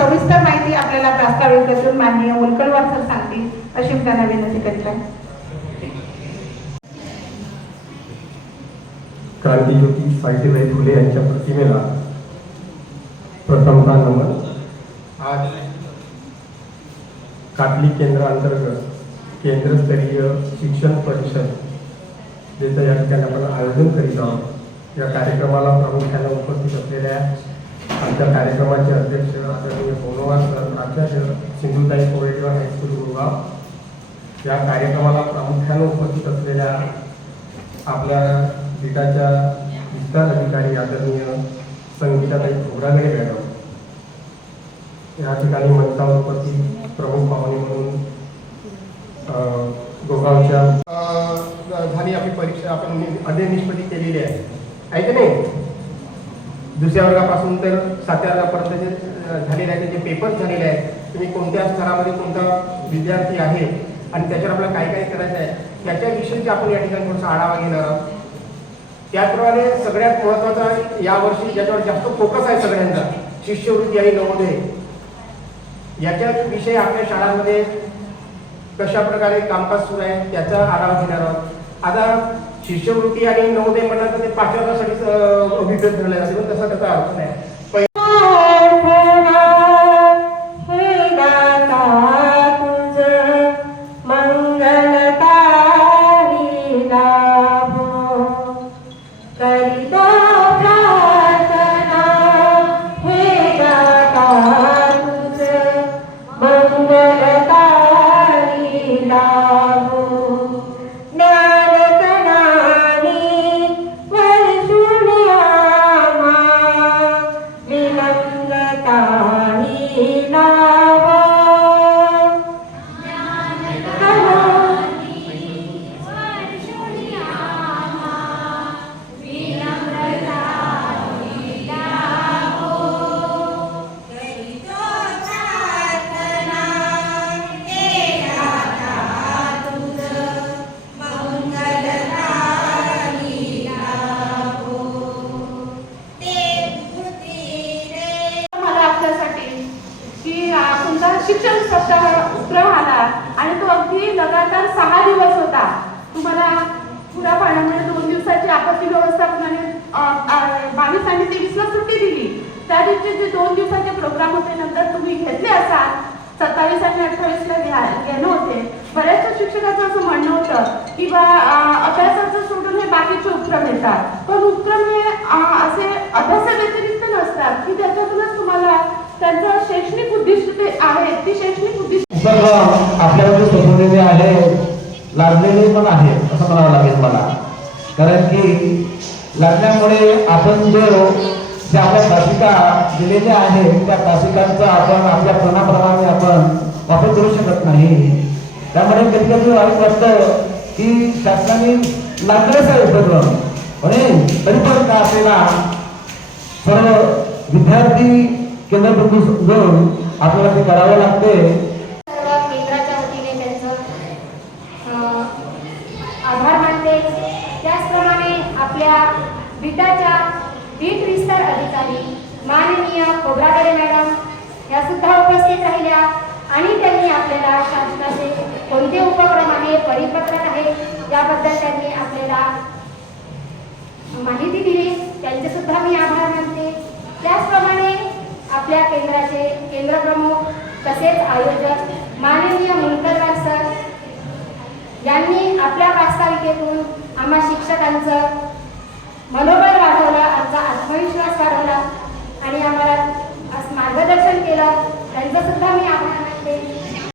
सविस्तर माहिती आपल्याला प्रास्ताविक प्रास्ताविकेतून माननीय मुलकळवार सर सांगतील अशी त्यांना विनंती करीत आहे. क्रांतीज्योती सावित्रीबाई फुले यांच्या प्रतिमेला प्रथमता नमन. आज काटली केंद्रांतर्गत केंद्रस्तरीय शिक्षण परिषद ज्याचं या ठिकाणी आपण आयोजन करीत आहोत. या कार्यक्रमाला प्रामुख्याने उपस्थित असलेल्या आमच्या कार्यक्रमाचे अध्यक्ष आदरणीय सोनोवार प्राचार्य सिंधुताई कोरेटकर हायस्कूल गुरुगाव. या कार्यक्रमाला प्रामुख्याने उपस्थित असलेल्या आपल्या गीताच्या विस्तार अधिकारी आदरणीय संगीताताई खोबरागडे मॅडम. या ठिकाणी मंचावर उपस्थित प्रमुख पाहुणे म्हणून अं, गोगावच्या झाली आपली परीक्षा आपण नि- निष्पत्ती केलेली आहे. ऐक नाही? दुसऱ्या वर्गापासून तर सातव्या वर्गापर्यंत जे झालेले आहेत जे पेपर्स झालेले आहेत तुम्ही कोणत्या स्तरामध्ये कोणता विद्यार्थी आहे आणि त्याच्यावर आपल्याला काय काय करायचं आहे त्याच्याविषयीचे आपण या ठिकाणी थोडासा आढावा घेणार आहोत. त्याचप्रमाणे सगळ्यात महत्त्वाचा यावर्षी ज्याच्यावर जास्त फोकस आहे सगळ्यांचा शिष्यवृत्ती आणि नवोदय. याच्या विषयी आपल्या शाळांमध्ये कशा प्रकारे कामकाज सुरू आहे त्याचा आढावा घेणार आहोत. आता शिष्यवृत्ती आणि नवोदय म्हणणार तर ते पाचव्या वर्षासाठीच अं, अभिप्रेत ठरले पण तसा त्याचा अर्थ नाही. सहा दिवस होता. तुम्हाला पुरा पाण्यामुळे दोन दिवसाची आपत्ती व्यवस्थापनाने बावीस आणि तेवीसला सुट्टी दिली. त्या दिवशी जे दोन दिवसाचे प्रोग्राम होते नंतर तुम्ही घेतले असाल सत्तावीस आणि अठ्ठावीसला घ्या घेणं होते. बऱ्याचशा शिक्षकाचं असं म्हणणं होतं की बा अभ्यासाचं सोडून हे बाकीचे उपक्रम येतात. पण उपक्रम हे असे असे अभ्यासाव्यतिरिक्त नसतात की त्याच्यातूनच तुम्हाला त्यांचं शैक्षणिक उद्दिष्ट ते आहे ती शैक्षणिक उद्दिष्ट आपल्याला आपल्यामध्ये आहे लागलेले पण आहे असं म्हणावं लागेल मला. कारण की लागण्यामुळे आपण जो ज्या आपल्या तासिका दिलेल्या आहेत त्या तासिकांचा आपण आपल्या प्रमाणाप्रमाणे आपण वापर करू शकत नाही. त्यामुळे कधी कधी वाईट वाटतं की शासनाने लागलेच आहे उपक्रम पण तरी पण का आपल्याला सर्व विद्यार्थी केंद्रबिंदू घेऊन आपल्याला ते करावं लागते सर्व केंद्राच्या वतीने त्यांचं अं, आभार मानते त्याचप्रमाणे आपल्या विद्याच्या बीट विस्तार अधिकारी माननीय खोब्रागडे मॅडम या सुद्धा उपस्थित राहिल्या. आणि त्यांनी आपल्याला शासनाचे कोणते उपक्रम आहे परिपत्रक आहे याबद्दल त्यांनी आपल्याला माहिती दिली. त्यांचे सुद्धा मी आभार मानते. त्याचप्रमाणे आपल्या केंद्राचे केंद्र प्रमुख तसेच आयोजक माननीय मुंतरवार सर यांनी आपल्या प्रास्ताविकेतून आम्हा शिक्षकांचं मनोबल वाढवला आमचा आत्मविश्वास वाढवला आणि आम्हाला असं मार्गदर्शन केलं त्यांचं सुद्धा मी आभार मानते.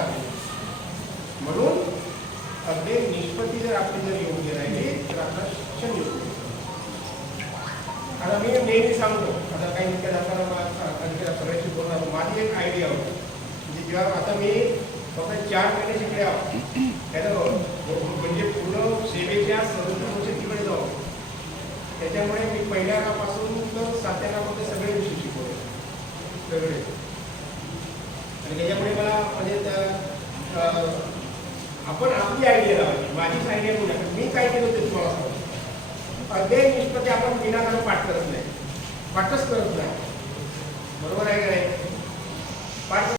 आहे? म्हणून अगदी निष्पत्ती जर आपली जर योग्य राहिली तर आपलं शिक्षण योग्य आता मी नेहमी सांगतो आता काही निकट असताना मला आणखी सगळ्याशी बोलणार माझी एक आयडिया होती. म्हणजे जेव्हा आता मी फक्त चार महिने शिकले आहोत. म्हणजे पूर्ण सेवेच्या सर्वोत्तम तिकडे जाऊ त्याच्यामुळे मी पहिल्यापासून तर सातव्यापासून सगळे विषय शिकवले. सगळे. आणि त्याच्यामुळे मला आपण आपली आयडिया लावायची. माझीच आयडिया बोला मी काय केलं ते तुम्हाला सांगतो. अध्ययन निष्पत्ती आपण विनाकारण पाठ करत नाही. पाठच करत नाही. बरोबर आहे का नाही? पाठ